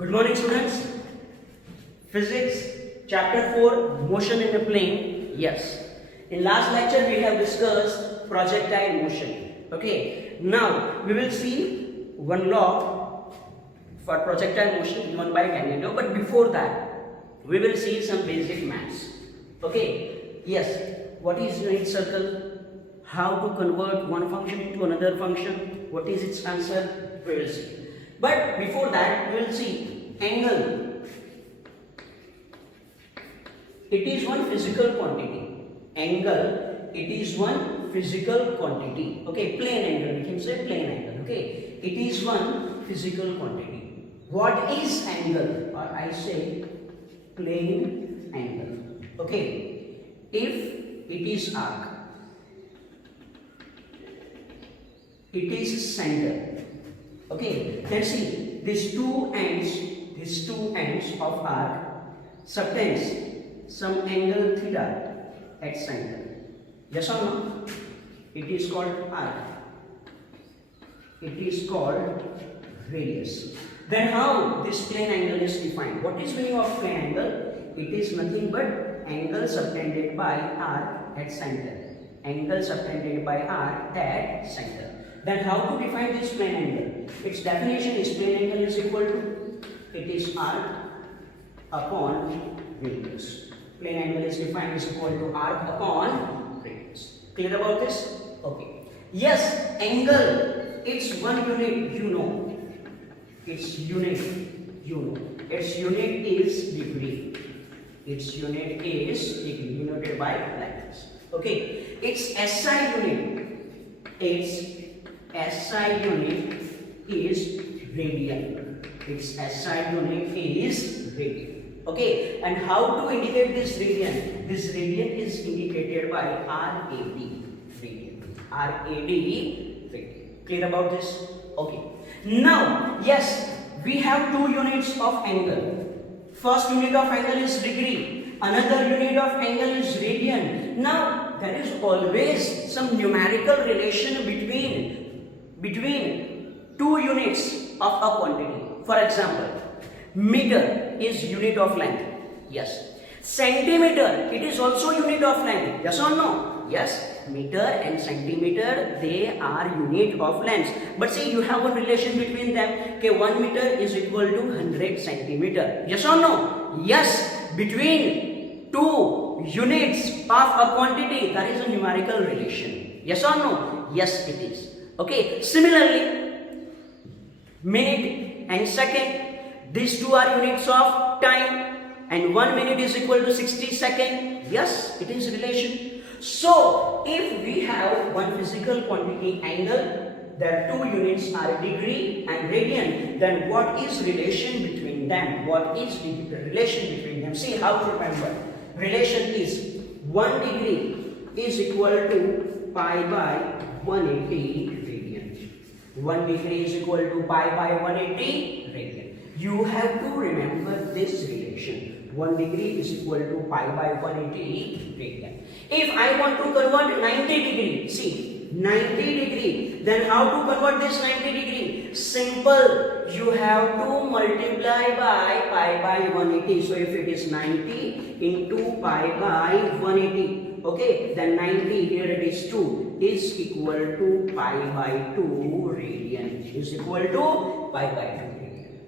Good morning, students. Physics, chapter 4, motion in a plane. Yes. In last lecture, we have discussed projectile motion. Okay. Now, we will see one law for projectile motion given by Galileo. But before that, we will see some basic maths. Okay. Yes. What is unit circle? How to convert one function into another function? What is its answer? We will see. But before that, we will see angle. It is one physical quantity. Angle, it is one physical quantity. Okay, plane angle, we can say plane angle. Okay, it is one physical quantity. What is angle? Or I say plane angle. Okay, if it is arc, it is center. Okay, let's see these two ends of arc subtends some angle theta at center. Yes or no? It is called arc. It is called radius. Then how this plane angle is defined? What is meaning of plane angle? It is nothing but angle subtended by arc at center. Angle subtended by arc at center. Then how to define this plane angle? Its definition is plane angle is equal to, it is arc upon radius. Plane angle is defined as equal to arc upon radius. Clear about this? Okay. Yes, angle, it's one unit, you know. Its unit, you know. Its unit is degree. Its unit is degree, denoted by like this. Okay. Its SI unit, its SI unit is radian. Its SI unit is radian. Okay, and how to indicate this radian? This radian is indicated by RAD. Radian. RAD. Radian. Clear about this? Okay. Now, yes, we have two units of angle. First unit of angle is degree. Another unit of angle is radian. Now, there is always some numerical relation between two units of a quantity. For example, meter is unit of length. Yes. Centimeter, it is also unit of length. Yes or no? Yes. Meter and centimeter, they are unit of length. But see, you have a relation between them. Okay, 1 meter is equal to 100 centimeter. Yes or no? Yes. Between two units of a quantity, there is a numerical relation. Yes or no? Yes, it is. Okay, similarly, minute and second, these two are units of time, and 1 minute is equal to 60 seconds. Yes, it is relation. So, if we have one physical quantity angle, their two units are degree and radian, then what is relation between them? What is the relation between them? See how to remember. Relation is 1 degree is equal to pi by 180 radian. 1 degree is equal to pi by 180 radian. You have to remember this relation. 1 degree is equal to pi by 180 radian. If I want to convert 90 degree, see 90 degree, then how to convert this 90 degree? Simple. You have to multiply by pi by 180. So if it is 90 into pi by 180, okay, then 90, here it is 2, is equal to pi by 2 radian. Is equal to pi by 2 radian.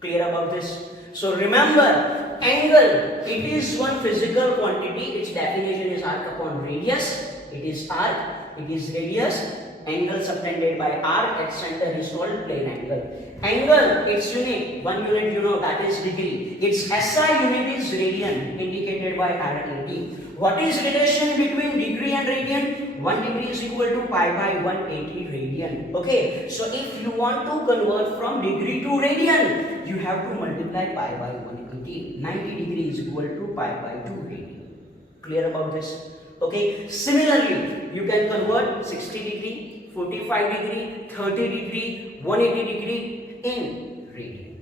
Clear about this? So remember, angle, it is one physical quantity. Its definition is arc upon radius. It is arc, it is radius. Angle subtended by arc at center is called plane angle. Angle, its unit, one unit you know, that is degree. Its SI unit is radian, indicated by RAD. What is relation between degree and radian? 1 degree is equal to pi by 180 radian. Okay, so if you want to convert from degree to radian, you have to multiply pi by 180. 90 degree is equal to pi by 2 radian. Clear about this? Okay, similarly, you can convert 60 degree, 45 degree, 30 degree, 180 degree in radian.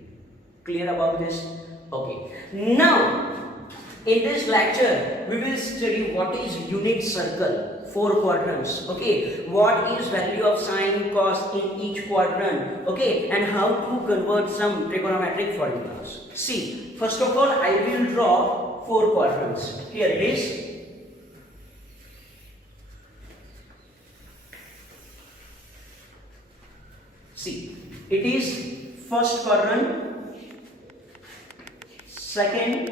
Clear about this? Okay. Now, in this lecture, we will study what is unit circle. 4 quadrants. Okay, what is value of sine, cos in each quadrant? Okay, and how to convert some trigonometric formulas. See, first of all, I will draw 4 quadrants. Here it is. See, it is first quadrant, second,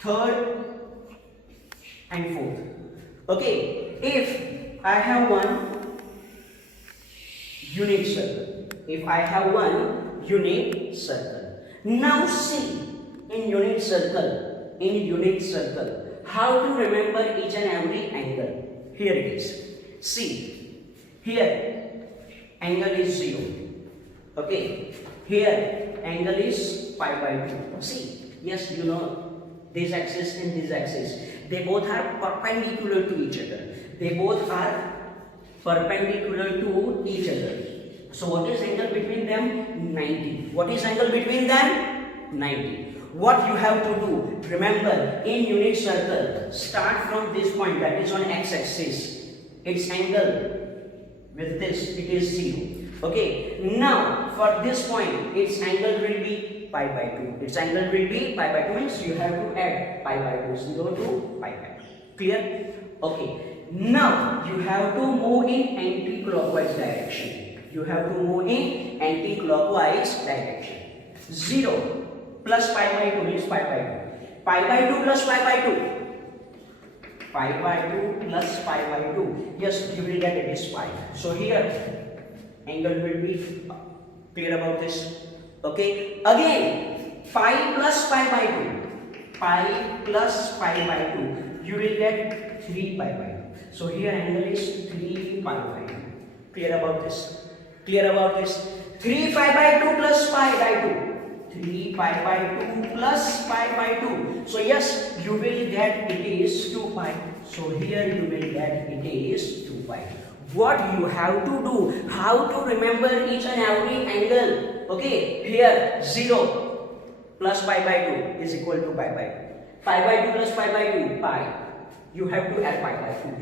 third, and fourth. Okay, if I have one unit circle, now see, in unit circle, how to remember each and every angle. Here it is. See, here angle is 0. Okay, here angle is pi by 2. See, yes, you know this axis and this axis, they both are perpendicular to each other. So what is angle between them? 90. What is angle between them? 90. What you have to do, remember, in unit circle, start from this point, that is on x-axis. Its angle with this, it is 0. Okay, now for this point, its angle will be pi by 2. Its angle will be pi by 2 means you have to add pi by 2, 0 to pi by 2. Clear? Okay, now you have to move in anti-clockwise direction. 0 plus pi by 2 means pi by 2. Pi by 2 plus pi by 2. Pi by 2 plus pi by 2. Yes, you will get it is pi. So here angle will be clear about this. Okay, again pi plus pi by 2. Pi plus pi by 2. You will get 3 pi by 2. So here angle is 3 pi by 2. Clear about this? 3 pi by 2 plus pi by 2. 3 pi by 2 plus pi by 2. So yes, you will get it is 2 pi. So here you will get it is 2 pi. What you have to do, how to remember each and every angle. Okay, here 0 plus pi by 2 is equal to pi by 2. Pi by 2 plus pi by 2, pi. You have to add pi by 2.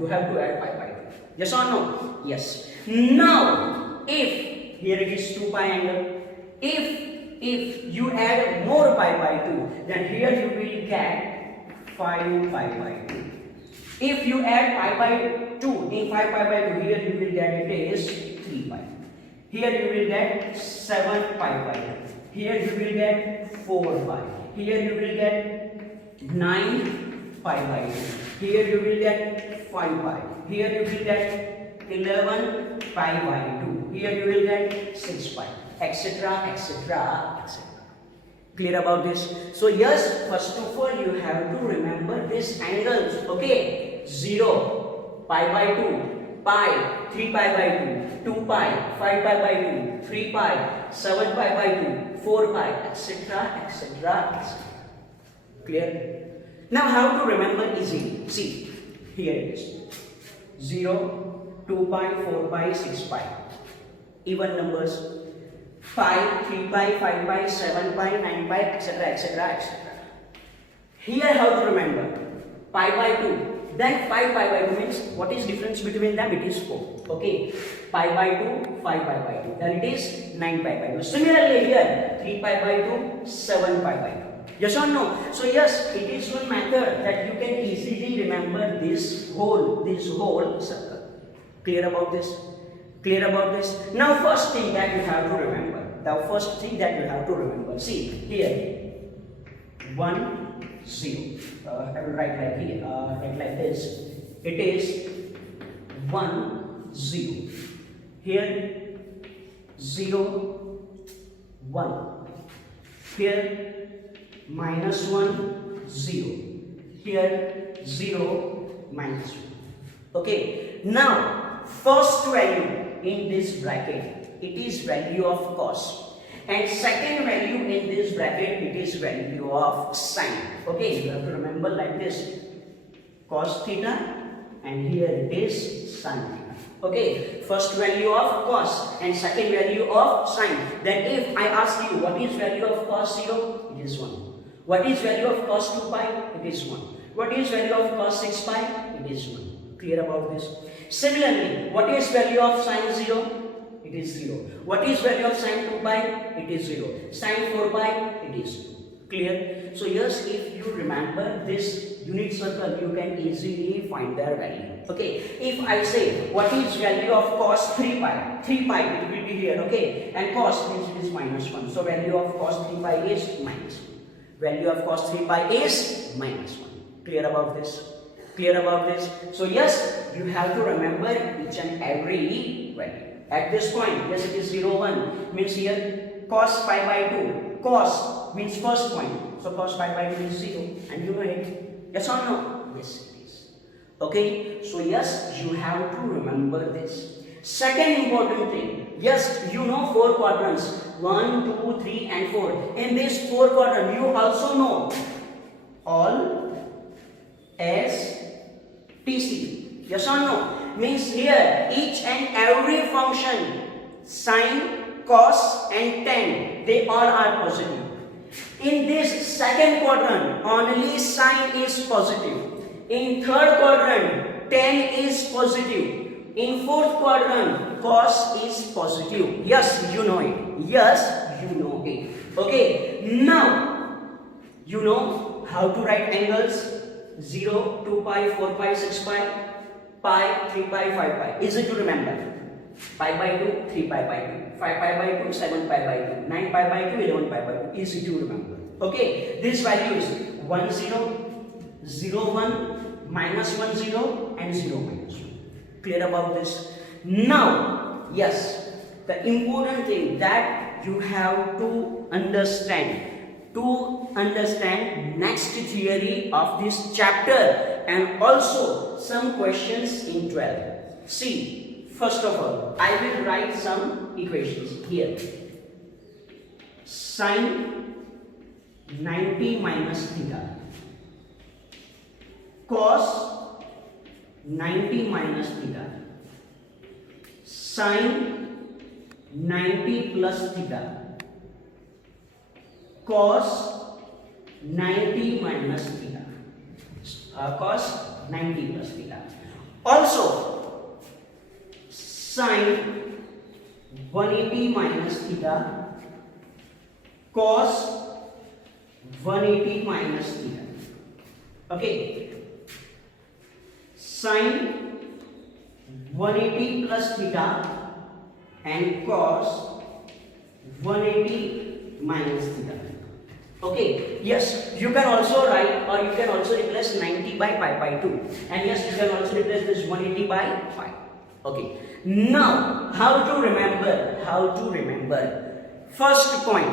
Yes or no? Yes. Now, if here it is 2 pi angle, if you add more pi by 2, then here you will get 5 pi by 2. If you add pi by 2 in 5 pi by 2, here you will get it is 3 pi. Here you will get 7 pi by 2. Here you will get 4 pi. Here you will get 9 pi by 2. Here you will get 5 pi. Here you will get 11 pi by 2. Here you will get 6 pi, etc. Clear about this? So yes, first of all you have to remember these angles. Okay, 0, pi by 2, pi, 3 pi by 2, 2 pi, 5 pi by 2, 3 pi, 7 pi by 2, 4 pi, etc. Clear? Now how to remember easily? See, here it is. 0, 2 pi, 4 pi, 6 pi. Even numbers. Pi, 3 pi, 5 pi, 7 pi, 9 pi, etc. Here how to remember? Pi by 2. Then 5 pi by 2 means what is difference between them? It is 4. Okay. Pi by 2, 5 pi by 2. Then it is 9 pi by 2. Similarly here 3 pi by 2, 7 pi by 2. Yes or no? So yes, it is one method that you can easily remember this whole circle. Clear about this? Now first thing that you have to remember. See here 1, 0. I will write like here. Write like this. It is 1, 0. Here 0, 1. Here -1, 0. Here 0, -1. Okay. Now first value in this bracket, it is value of cos, and second value in this bracket, it is value of sine. Okay, you have to remember like this, cos theta, and here it is sin theta. Okay, first value of cos and second value of sine. Then if I ask you what is value of cos 0, it is 1. What is value of cos 2 pi? It is 1. What is value of cos 6 pi? It is 1. Clear about this? Similarly, what is value of sine 0? It is 0. What is value of sine 2 pi? It is 0. Sine 4 pi? It is 2. Clear? So yes, if you remember this unit circle, you can easily find their value. Okay. If I say what is value of cos 3 pi? 3 pi it will be here. Okay. And cos means it is minus 1. So value of cos 3 pi is minus 1. Value of cos 3 pi is minus 1. Clear about this? Clear about this? So yes, you have to remember each and every value. At this point, yes, it is 0, 1 means here cos pi by 2. Cos means first point. So cos pi by 2 is 0. And you know it. Yes or no? Yes, it is. Okay. So yes, you have to remember this. Second important thing. Yes, you know 4 quadrants. 1, 2, 3 and 4. In this 4 quadrant, you also know all S, T, C. Yes or no? Means here each and every function, sine, cos and tan, they all are positive. In this second quadrant, only sine is positive. In third quadrant, tan is positive. In fourth quadrant, cos is positive. Yes, you know it. Yes, you know it. Okay, now you know how to write angles. 0, 2 pi, 4 pi, 6 pi, pi, 3 pi, 5 pi. Easy to remember. Pi by 2, 3 pi by 2, 5 pi by 2, 7 pi by 2, 9 pi by 2, 11 pi by 2. Easy to remember. Okay, this value is 1, 0, 0, 1, minus 1, 0 and 0, minus 1. Clear about this? Now, yes, the important thing that you have to understand next theory of this chapter and also some questions in 12. See, first of all, I will write some equations here. Sine 90 minus theta, cos 90 minus theta, sine 90 plus theta, cos 90 minus theta, cos 90 plus theta. Also, sine 180 minus theta, cos 180 minus theta. Okay, sine 180 plus theta and cos 180 minus theta. Okay, yes, you can also write or you can also replace 90 by pi by 2. And yes, you can also replace this 180 by pi. Okay, now how to remember? First point,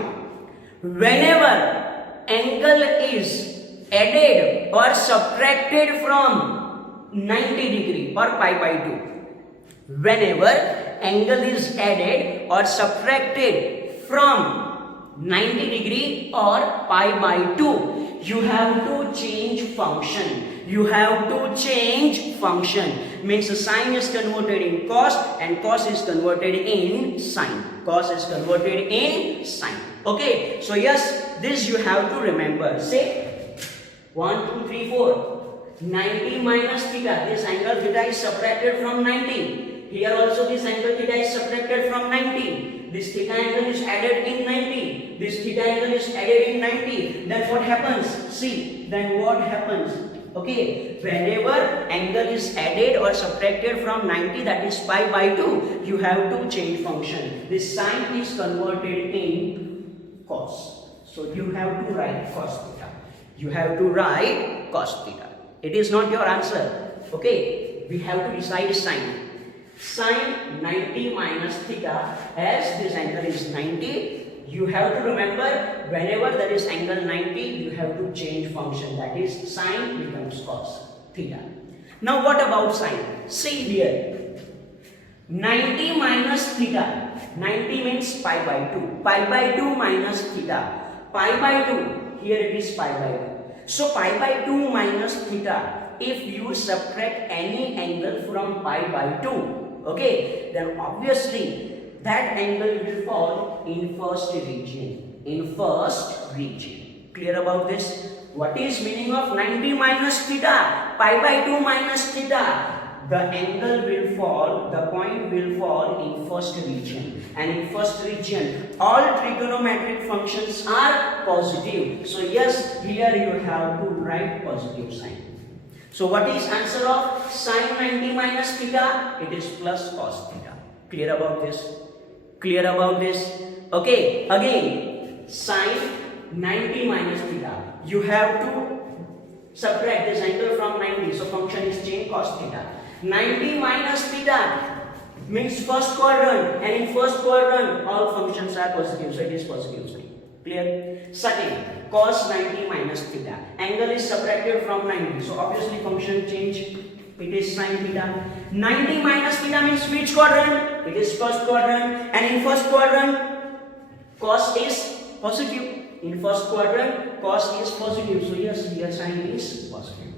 whenever angle is added or subtracted from 90 degree or pi by 2, whenever angle is added or subtracted from 90 degree or pi by 2, you have to change function. Means sine is converted in cos and cos is converted in sine. Okay, so yes, this you have to remember. Say 1, 2, 3, 4. 90 minus theta. This angle theta is subtracted from 90. Here also this angle theta is subtracted from 90. This theta angle is added in 90. This theta angle is added in 90. Then what happens? See, then what happens? Okay, whenever angle is added or subtracted from 90, that is pi by 2, you have to change function. This sine is converted in cos. So you have to write cos theta. It is not your answer. Okay, we have to decide sine. Sine 90 minus theta, as this angle is 90, you have to remember whenever there is angle 90, you have to change function. That is sine becomes cos theta. Now what about sine? See here, 90 minus theta. 90 means pi by 2. Pi by 2 minus theta. Pi by 2, here it is pi by 2. So pi by 2 minus theta, if you subtract any angle from pi by 2, okay, then obviously that angle will fall in first region. Clear about this? What is meaning of 90 minus theta? Pi by 2 minus theta. the angle will fall, the point will fall in first region, and in first region all trigonometric functions are positive. So yes, here you have to write positive sign. So what is answer of sine 90 minus theta? It is plus cos theta. Clear about this? Clear about this? Okay, again sine 90 minus theta. You have to subtract this angle from 90. So function is changed cos theta. 90 minus theta means first quadrant, and in first quadrant all functions are positive. So it is positive sign. Clear? Second, cos 90 minus theta. Angle is subtracted from 90. So obviously function change. It is sin theta. 90 minus theta means which quadrant? It is first quadrant, and in first quadrant cos is positive. In first quadrant cos is positive. So yes, here sin is positive.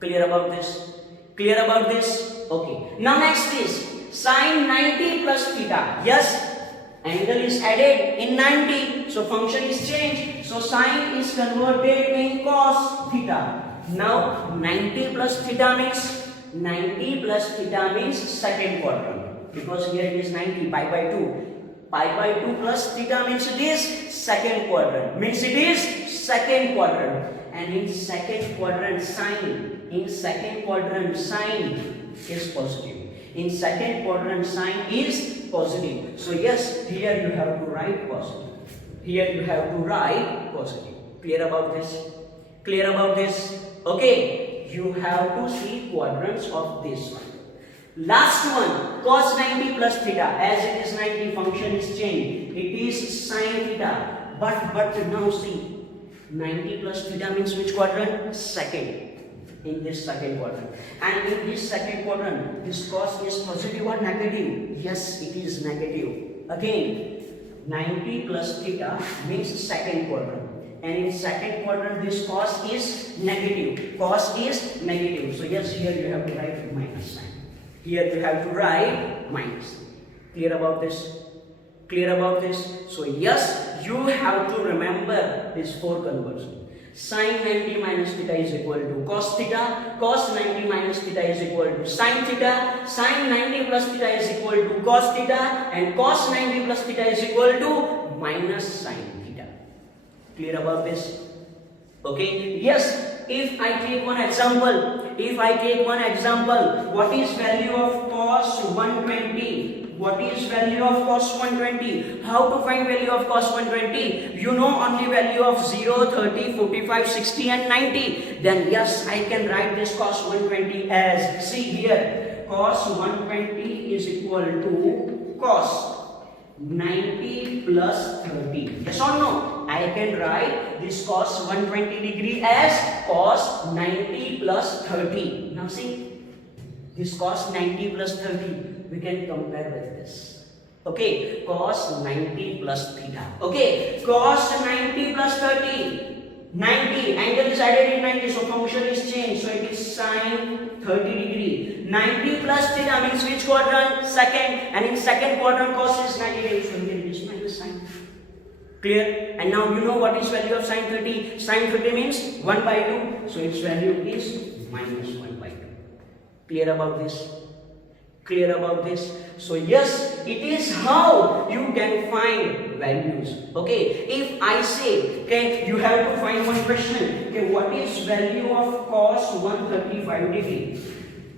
Clear about this? Clear about this? Okay. Now next is sin 90 plus theta. Yes, angle is added in 90. So function is changed. So sin is converted in cos theta. Now 90 plus theta means second quadrant, because here it is 90 pi by 2. Pi by 2 plus theta means it is second quadrant. And in second quadrant sine is positive. In second quadrant sine is positive. So yes, here you have to write positive. Clear about this? Clear about this? Okay, you have to see quadrants of this one. Last one, cos 90 plus theta. As it is 90, function is changed. It is sin theta. But now see, 90 plus theta means which quadrant? Second. In this second quadrant. And in this second quadrant, this cos is positive or negative? Yes, it is negative. Again, 90 plus theta means second quadrant. And in second quadrant, this cos is negative. So yes, here you have to write minus sign. Clear about this? Clear about this? So yes, you have to remember this four conversion. Sin 90 minus theta is equal to cos theta. Cos 90 minus theta is equal to sin theta. Sin 90 plus theta is equal to cos theta. And cos 90 plus theta is equal to minus sin theta. Clear about this? Okay. Yes. If I take one example, what is value of cos 120? What is value of cos 120? How to find value of cos 120? You know only value of 0, 30, 45, 60 and 90. Then yes, I can write this cos 120 as, see here, cos 120 is equal to cos 90 plus 30. Yes or no? I can write this cos 120 degree as cos 90 plus 30. Now see, this cos 90 plus 30. We can compare with this. Okay, cos 90 plus theta. Okay, cos 90 plus 30. 90, angle is added in 90, so function is changed. So it is sin 30 degree. 90 plus theta means which quadrant? Second. And in second quadrant, cos is negative. So here it is minus sin. Clear? And now you know what is value of sin 30. Sin 30 means 1 by 2. So its value is minus 1 by 2. Clear about this? Clear about this? So yes, it is how you can find values. Okay, if I say, okay, you have to find one question. Okay, what is value of cos 135 degree?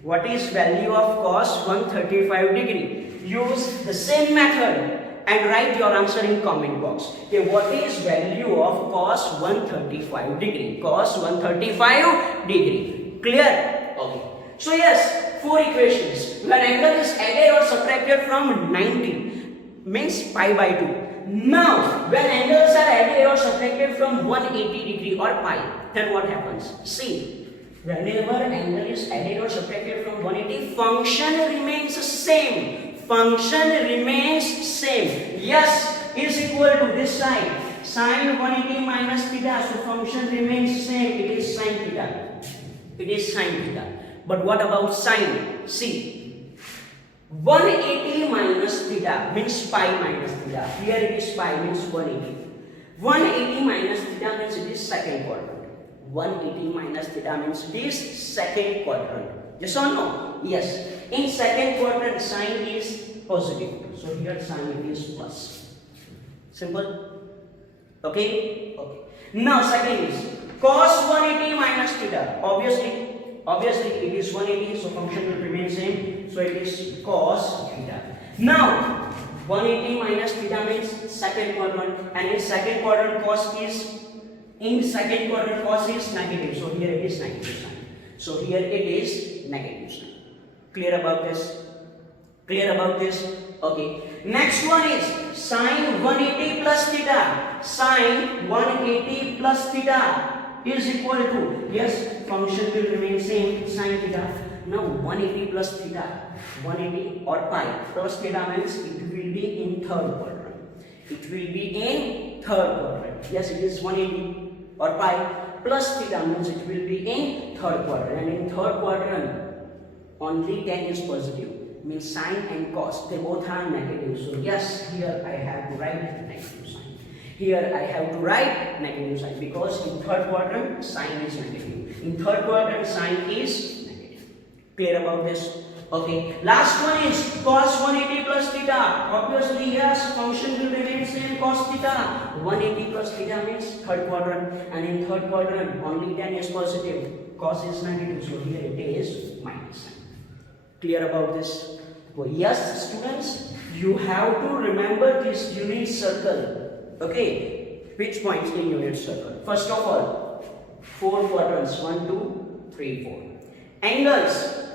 What is value of cos 135 degree? Use the same method and write your answer in comment box. Okay, what is value of cos 135 degree? Cos 135 degree. Clear? Okay. So yes, four equations. When angle is added or subtracted from 90 means pi by 2. Now, when angles are added or subtracted from 180 degree or pi, then what happens? See, whenever angle is added or subtracted from 180, function remains same. Function remains same. Yes, is equal to this side. Sin 180 minus theta, so function remains same. It is sin theta. It is sin theta. But what about sine? See, 180 minus theta means pi minus theta. Here it is pi means 180. 180 minus theta means it is second quadrant. 180 minus theta means it is second quadrant. Yes or no? Yes. In second quadrant, sign is positive. So here sign is plus. Simple. Okay? Okay. Now second is cos 180 minus theta. Obviously it is 180, so function will remain same. So it is cos theta. Now 180 minus theta means second quadrant, and in second quadrant cos is negative. So here it is negative sign. So here it is negative sign. Clear about this? Clear about this? Okay. Next one is sine 180 plus theta. Sine 180 plus theta is equal to, yes, function will remain same, sine theta. Now 180 plus theta, 180 or pi plus theta means it will be in third quadrant. It will be in third quadrant. Yes, it is 180 or pi plus theta means it will be in third quadrant. And in third quadrant, only 10 is positive. Means sine and cos, they both are negative. So yes, here I have to write negative sign. Here I have to write negative sign because in third quadrant sine is negative. In third quadrant sine is negative. Clear about this? Okay. Last one is cos 180 plus theta. Obviously yes, function will remain same, cos theta. 180 plus theta means third quadrant, and in third quadrant only 10 is positive. Cos is negative. So here it is minus sign. Clear about this? Oh, yes, students, you have to remember this unit circle. Okay, which points in unit circle? First of all, 4 quadrants, 1, 2, 3, 4. Angles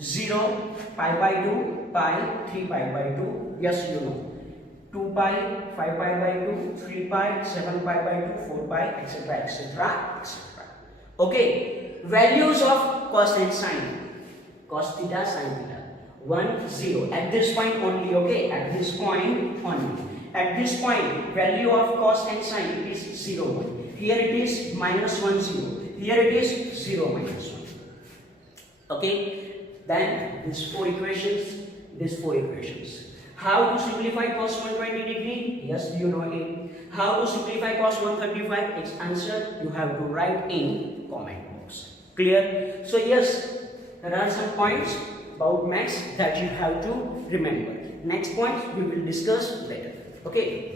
0, pi by 2, pi, 3 pi by 2. Yes, you know. 2 pi, 5 pi by 2, 3 pi, 7 pi by 2, 4 pi, etc. etc. etc. Okay, values of cos and sine. Cos theta, sin theta. 1, 0. At this point only, okay? At this point only. At this point, value of cos and sine, it is 0, 1. Here it is minus 1, 0. Here it is 0, minus 1. Okay? Then, these 4 equations. How to simplify cos 120 degree? Yes, you know it. How to simplify cos 135? Its answer you have to write in comment box. Clear? So yes, there are some points about maths that you have to remember. Next point we will discuss later. Okay.